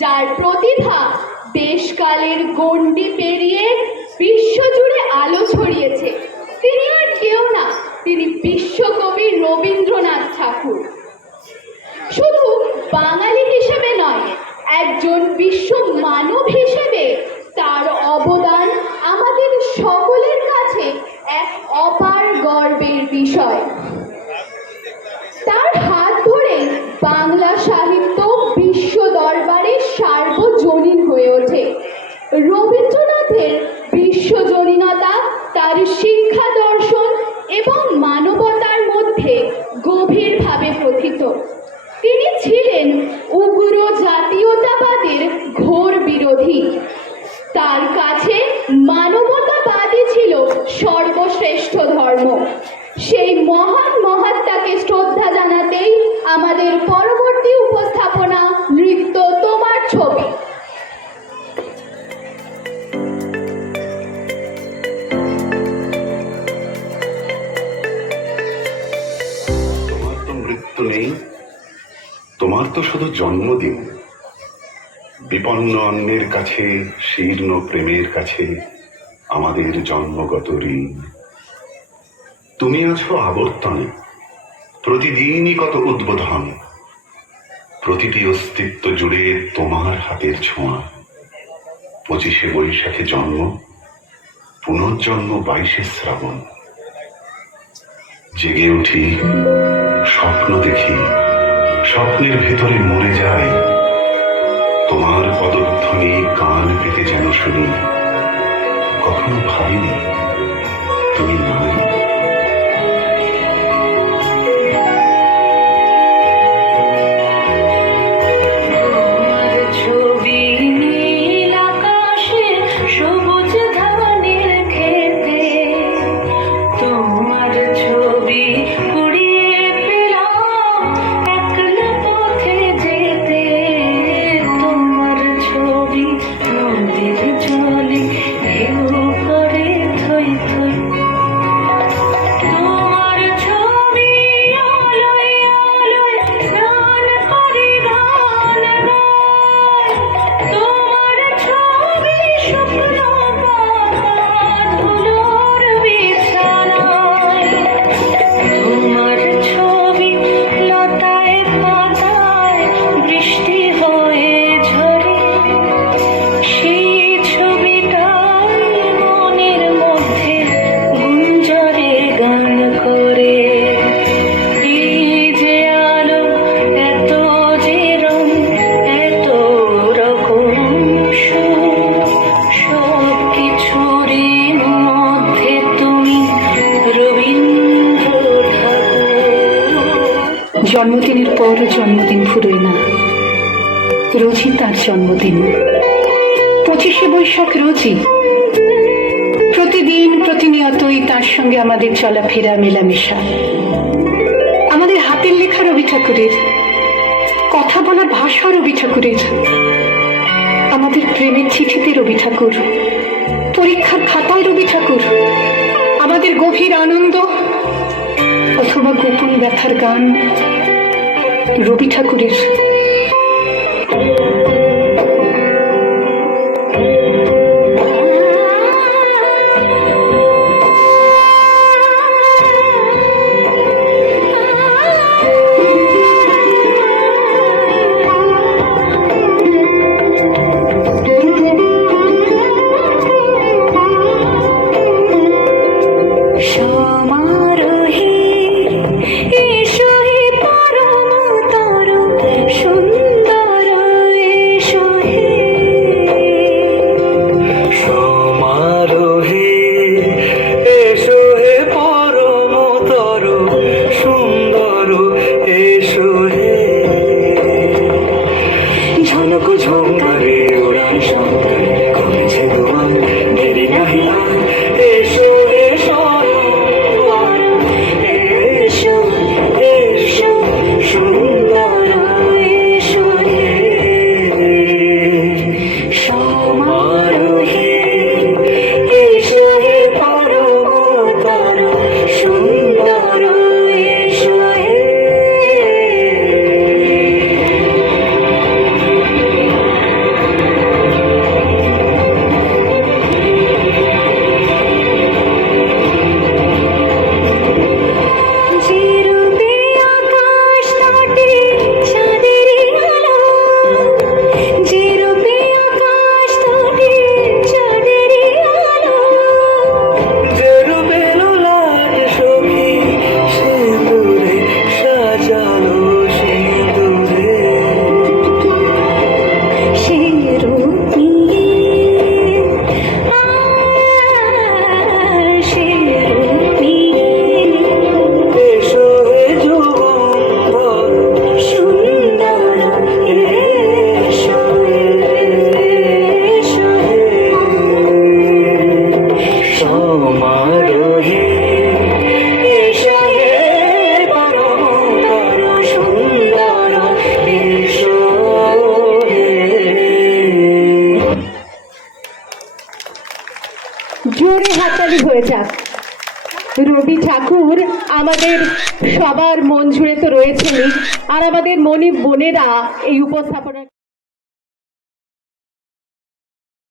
যার প্রতিভা দেশকালের গণ্ডি পেরিয়ে বিশ্বজুড়ে আলো ছড়িয়েছে। তিনি আর কেউ না, তিনি বিশ্বকবি রবীন্দ্রনাথ ঠাকুর। শুধু বাঙালি হিসেবে নয়, একজন বিশ্ব মানব হিসেবে তার অবদান আমাদের সকলের কাছে এক অপার গর্বের বিষয়। তার হাত ধরে বাংলা সাহিত্য বিশ্ব দরবারে সার্বজনীন হয়ে ওঠে। রবীন্দ্রনাথের বিশ্বজনীনতা তার শিক্ষা দর্শন এবং মানবতার মধ্যে গভীরভাবে প্রথিত। তিনি ছিলেন উগ্র জাতীয়তাবাদের ঘোর বিরোধী। তার কাছে মানবতাবাদই ছিল সর্বশ্রেষ্ঠ ধর্ম। সেই মহান মহাত্মাকে শ্রদ্ধা জানাতেই আমাদের পরবর্তী উপস্থাপনা নৃত্য তোমার ছবি। তোমার তো মৃত্যু নেই, তোমার তো শুধু জন্মদিন। বিপন্ন অন্যের কাছে, শীর্ণ প্রেমের কাছে আমাদের জন্মগত ঋণ। তুমি আছো আবর্তনে, প্রতিদিনই কত উদ্বোধন। প্রতিটি অস্তিত্ব জুড়ে তোমার হাতের ছোঁয়া। 25শে বৈশাখে জন্ম, পুনর্জন্ম 22শে শ্রাবণ। জেগে উঠি, স্বপ্ন দেখি, স্বপ্নের ভেতরে মরে যায়। তোমার পদধ্বনি কান পেতে যেন শুনি। কখনো ভাবিনি তুমি নাই। জন্মদিনের পর জন্মদিন ফুরোয় না, রোজই তার জন্মদিন। 25শে বৈশাখ রোজই, প্রতিদিন প্রতিনিয়তই তার সঙ্গে আমাদের চলাফেরা, মেলামেশা। আমাদের হাতের লেখা রবি ঠাকুরের, কথা বলার ভাষা রবি ঠাকুরের, আমাদের প্রেমের চিঠিতে রবি ঠাকুর, পরীক্ষার খাতায় রবি ঠাকুর, আমাদের গভীর আনন্দ অথবা গোপন ব্যথার গান রবি ঠাকুরের। জোরে হাততালি হয়ে যাক। রবি ঠাকুর আমাদের সবার মন জুড়ে তো রয়েছেনই, আর আমাদের মনি বোনেরা এই উপস্থাপনা